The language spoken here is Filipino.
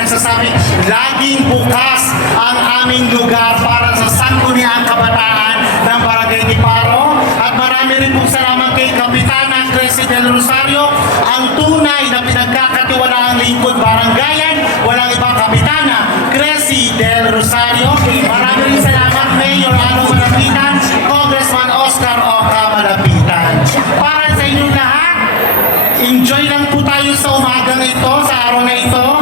nagsasabi, laging bukas ang aming lugar para sa sangguniang kabataan ng Barangay Tiparo. At marami rin pong salamat kay Kapitana Cresy Del Rosario, ang tunay na pinagkakatiwalaang lingkod barangayan, walang ibang Kapitana Cresy Del Rosario. Marami rin salamat Mayor Ano Malapitan, Congressman Oscar Oca Malapitan. Para sa inyo lahat, enjoy lang po tayo sa umagang ito, sa araw na ito.